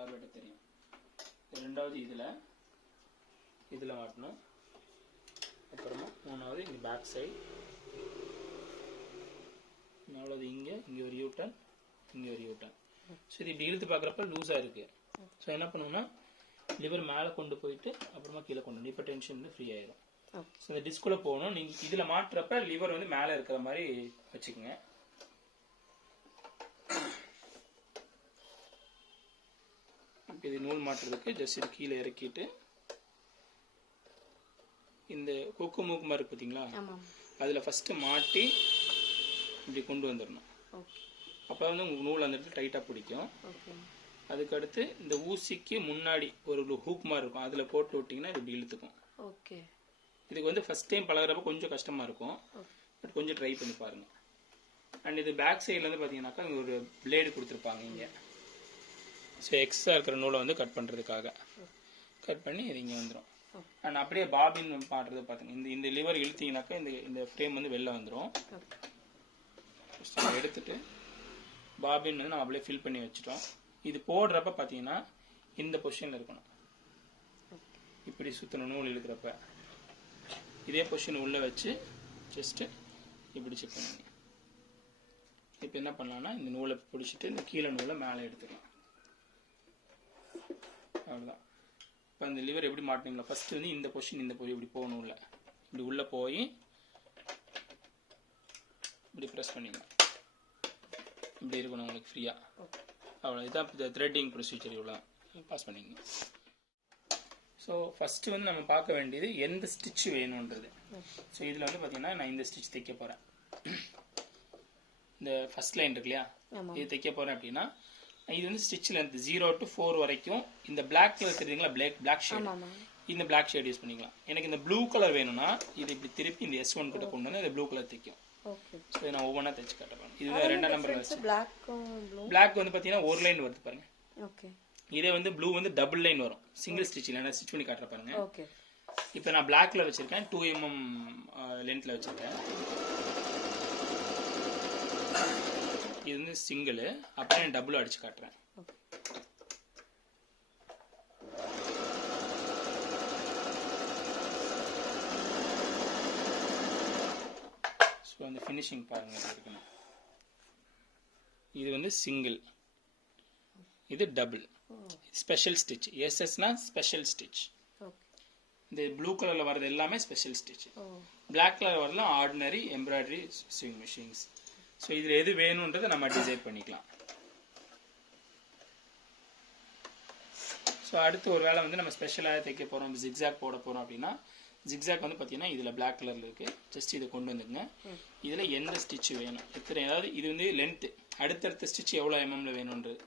எல்லாரும் தெரியும். ரெண்டாவது இதில் மாட்டணும். அப்புறமா மூணாவது இங்கே பேக் சைடு, நாலாவது இங்கே ஒரு யூட்டன், இங்கே ஒரு யூட்டன். ஸோ இது இப்படி இழுத்து பார்க்குறப்ப லூஸாக இருக்குது. ஸோ என்ன பண்ணுவோம்னா லிவர் மேலே கொண்டு போயிட்டு அப்புறமா கீழே கொண்டு வந்து இப்போ டென்ஷன் வந்து ஃப்ரீ ஆயிடும். ஸோ இந்த டிஸ்குள்ளே போகணும். நீங்கள் இதில் மாட்டுறப்ப லிவர் வந்து மேலே இருக்கிற மாதிரி வச்சுக்கோங்க. இப்போ இது நூல் மாட்டுறதுக்கு ஜஸ்ட் இது கீழே இறக்கிட்டு இந்த கொக்கு மூக்கு மாதிரி இருக்கு பார்த்தீங்களா, அதில் ஃபஸ்ட்டு மாட்டி இப்படி கொண்டு வந்துடணும். அப்போ வந்து உங்களுக்கு நூல் அந்த இடத்துல டைட்டாக பிடிக்கும். அதுக்கடுத்து இந்த ஊசிக்கு முன்னாடி ஒரு ஹூக் மாதிரி இருக்கும், அதில் போட்டு விட்டிங்கன்னா இது இப்படி இழுத்துக்கும். இதுக்கு வந்து ஃபஸ்ட் டைம் பழகிறப்ப கொஞ்சம் கஷ்டமாக இருக்கும், பட் கொஞ்சம் ட்ரை பண்ணி பாருங்கள். அண்ட் இது பேக் சைடில் வந்து பார்த்தீங்கன்னாக்கா இங்கே ஒரு பிளேடு கொடுத்துருப்பாங்க இங்கே. ஸோ எக்ஸ்ட்ரா இருக்கிற நூலை வந்து கட் பண்ணுறதுக்காக கட் பண்ணி இது இங்கே வந்துடும். அண்ட் அப்படியே பாபின் மாட்டுறது பார்த்துங்க. இந்த லிவர் இழுத்தீங்கன்னாக்கா இந்த ஃப்ரேம் வந்து வெளில வந்துடும். எடுத்துட்டு பாபின் வந்து நம்ம அப்படியே ஃபில் பண்ணி வச்சுட்டோம். இது போடுறப்ப பார்த்தீங்கன்னா இந்த பொசிஷனில் இருக்கணும். இப்படி சுற்றணும் நூல் இழுக்கிறப்ப. இதே பொசிஷன் உள்ளே வச்சு ஜஸ்ட்டு இப்படி செக் பண்ணுங்க. இப்போ என்ன பண்ணலாம்னா இந்த நூலை பிடிச்சிட்டு இந்த கீழே நூலை மேலே எடுத்துக்கலாம். அவ்வளோதான். இப்போ அந்த லிவர் எப்படி மாட்டினீங்களா, ஃபஸ்ட்டு வந்து இந்த பொசிஷன் இப்படி போகணும். இப்படி உள்ளே போய் இப்படி ப்ரெஸ் பண்ணிங்க. இப்படி இருக்கணும் உங்களுக்கு ஃப்ரீயாக. அவ்வளோ இதுதான் த்ரெட்டிங் ப்ரொசீஜர். இவ்வளோ பாஸ் பண்ணிங்க. ஸோ ஃபஸ்ட்டு வந்து நம்ம பார்க்க வேண்டியது எந்த ஸ்டிச் வேணுன்றது. ஸோ இதில் வந்து பார்த்தீங்கன்னா நான் இந்த ஸ்டிச் தைக்க போகிறேன். இந்த ஃபஸ்ட் லைன் இருக்கு இல்லையா, இது தைக்க போகிறேன் அப்படின்னா இது வந்து ஸ்டிச் லென்த் 0 to 4 வரைக்கும். இந்த பிளாக் கலர் தெரியுதுங்களா, பிளாக் ஷேட், இந்த பிளாக் ஷேட் யூஸ் பண்ணிக்கலாம். எனக்கு இந்த ப்ளூ கலர் வேணும்னா இது இப்படி திருப்பி இந்த S1 கிட்ட கொண்டு வந்து அந்த ப்ளூ கலர் தைக்கும். ஸோ நான் ஒவ்வொன்றா தைச்சு காட்டுறேன். இதுதான் 2ஆம் நம்பர் வச்சு. பிளாக் வந்து பார்த்தீங்கன்னா ஒரு லைன் வருது பாருங்க. இதே வந்து ப்ளூ வந்து டபுள் லைன் வரும், சிங்கிள் ஸ்டிச் இல்லை. ஸ்டிச் பண்ணி காட்டுற பாருங்க. இப்போ நான் பிளாக்ல வச்சிருக்கேன், 2 mm லென்த்ல வச்சிருக்கேன். இது வந்து சிங்கிள், அப்படியே நான் டபுள் அடிச்சு காட்டுறேன். ஸோ அந்த ஃபினிஷிங் பாருங்க இருக்கணும். இது வந்து சிங்கிள், இது டபுள். Special stitch. எஸ்எஸ்னா ஸ்பெஷல் ஸ்டிச். இந்த ப்ளூ கலர்ல வர்றது எல்லாமே ஸ்பெஷல் ஸ்டிச். பிளாக் கலர் வரலாம் ordinary embroidery sewing machines. So இதில் எது வேணுன்றதை நம்ம டிசைட் பண்ணிக்கலாம். ஸோ அடுத்து ஒரு வேளை வந்து நம்ம ஸ்பெஷலாக தைக்க போகிறோம், ஜிக்ஸாக் போட போகிறோம் அப்படின்னா ஜிக்ஸாக் வந்து பார்த்தீங்கன்னா இதில் பிளாக் கலரில் இருக்குது. ஜஸ்ட் இதை கொண்டு வந்துங்க. இதில் எந்த ஸ்டிச் வேணும், அதாவது இது வந்து லென்த்து, அடுத்தடுத்த ஸ்டிச் எவ்வளோ எம்எம்ல வேணுன்றது.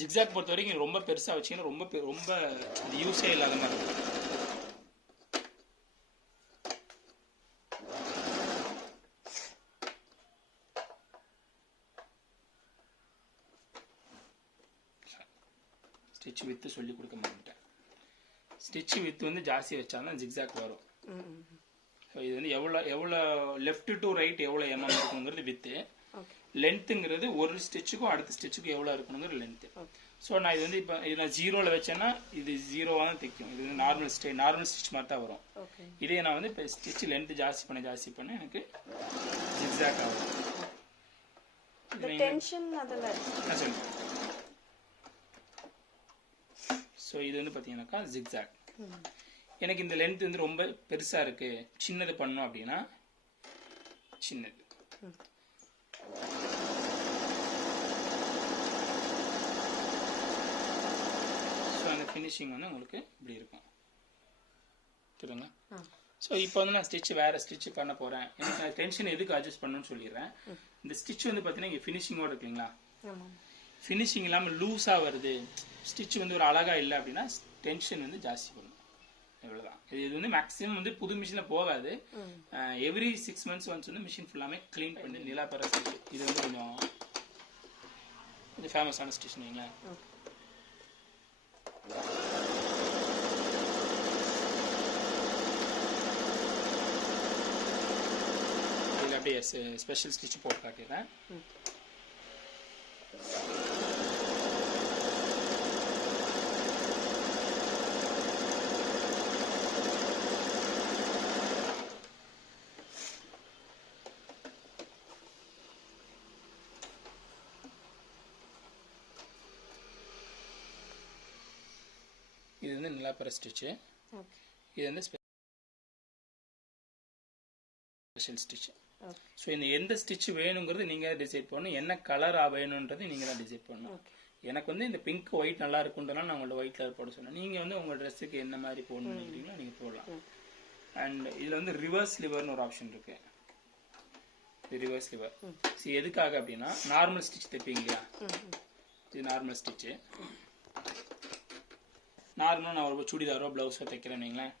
ஜிக்ஸாக் பொறுத்த வரைக்கும் ரொம்ப பெருசாக வச்சிங்கன்னா ரொம்ப அது யூஸே இல்லாத மாதிரி இருக்கும். ஸ்டிச் வித்து சொல்லி கொடுக்க மாட்டேன். ஸ்டிச் வித்து வந்து ஜாஸ்தி வச்சாதான் ஜிக்ஸாக் வரும். ஸோ இது வந்து எவ்வளோ லெஃப்ட் டு ரைட் எவ்வளோ எம்எம் இருக்குங்கிறது வித்து. லென்த்துங்கிறது ஒரு ஸ்டிச்சுக்கும் அடுத்த ஸ்டிச்சுக்கும் எவ்வளோ இருக்கணுங்கிறது லென்த்து. ஸோ நான் இது வந்து இப்போ இது நான் 0ல் வச்சேன்னா இது 0வாக தான் தைக்கும். இது வந்து நார்மல் ஸ்டிச் மாதிரி தான் வரும். இதே நான் வந்து இப்போ ஸ்டிச் லென்த்து ஜாஸ்தி பண்ண எனக்கு ஜிக்ஸாக் ஆகும். ஸோ இது வந்து பார்த்தீங்கன்னாக்கா ஜிக்ஸாக். எனக்கு இந்த லென்த் வந்து ரொம்ப பெருசாக இருக்கு, சின்னது பண்ணோம் அப்படின்னா சின்னது. ஸோ அந்த ஃபினிஷிங் வந்து உங்களுக்கு இப்படி இருக்கும். சரிங்களா? ஸோ இப்போ வந்து நான் வேறு ஸ்டிச் பண்ண போகிறேன். எனக்கு நான் டென்ஷன் எதுக்கு அட்ஜஸ்ட் பண்ணணும்னு சொல்லிடுறேன். இந்த ஸ்டிச் வந்து பார்த்தீங்கன்னா இங்கே ஃபினிஷிங்கோடு இருக்குங்களா, ஃபினிஷிங் இல்லாமல் லூஸாக வருது, ஸ்டிச் வந்து ஒரு அழகாக இல்லை அப்படின்னா டென்ஷன் வந்து ஜாஸ்தி பண்ணும். இவ்வளோதான். இது வந்து மேக்ஸிமம் வந்து புது மிஷினில் போகாது. எவ்ரி 6 months ஒன்ஸ் வந்து மிஷின் ஃபுல்லாமே க்ளீன் பண்ணி நிலாப்பர ஸ்டிச். இது வந்து கொஞ்சம் ஃபேமஸான ஸ்டிச் வைங்களேன். இதில் அப்படியே ஸ்பெஷல் ஸ்டிச் போட்டு காட்டிடுறேன். இது வந்து நிலாப்பர ஸ்டிச்சு, இது வந்து ஸ்பெஷல் ஸ்டிச்சு. ஸோ இந்த எந்த ஸ்டிச் வேணுங்கிறது நீங்கள் டிசைட் பண்ணணும், என்ன கலராக வேணுன்றது நீங்கள் தான் டிசைட் பண்ணணும். எனக்கு வந்து இந்த பிங்க் ஒயிட் நல்லா இருக்குன்றதுனால நான் உங்கள்ட்ட ஒயிட் கலர் போட சொன்னேன். நீங்கள் வந்து உங்கள் ட்ரெஸ்ஸுக்கு என்ன மாதிரி போடணும்னு நினைக்கிறீங்களோ நீங்கள் போடலாம். அண்ட் இதில் வந்து ரிவர்ஸ் லிவர்னு ஒரு ஆப்ஷன் இருக்கு. இது ரிவர்ஸ் லிவர். சரி, எதுக்காக அப்படின்னா நார்மல் ஸ்டிச் தைப்பீங்க இல்லையா, இது நார்மல் ஸ்டிச்சு. நார்மலாக நான் ஒரு சுடிதாரோ ப்ளவுஸோ தைக்கிறேன்னு வைங்களேன்,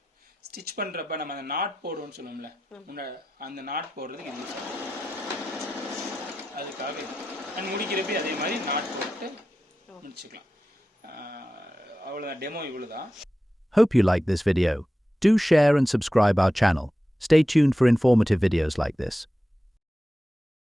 ஸ்டிச் பண்ணுறப்ப நம்ம அந்த நாட் போடுவோம்னு சொல்லுவோம்ல, அந்த நாட் போடுறதுக்கு யூஸ் ஆகும். அதுக்காக அண்ட் முடிக்கிறப்ப அதே மாதிரி நாட் போட்டு முடிச்சுக்கலாம். அவ்வளோதான், டெமோ இவ்வளோதான். Hope you like this video. Do share and subscribe our channel. Stay tuned for informative videos like this.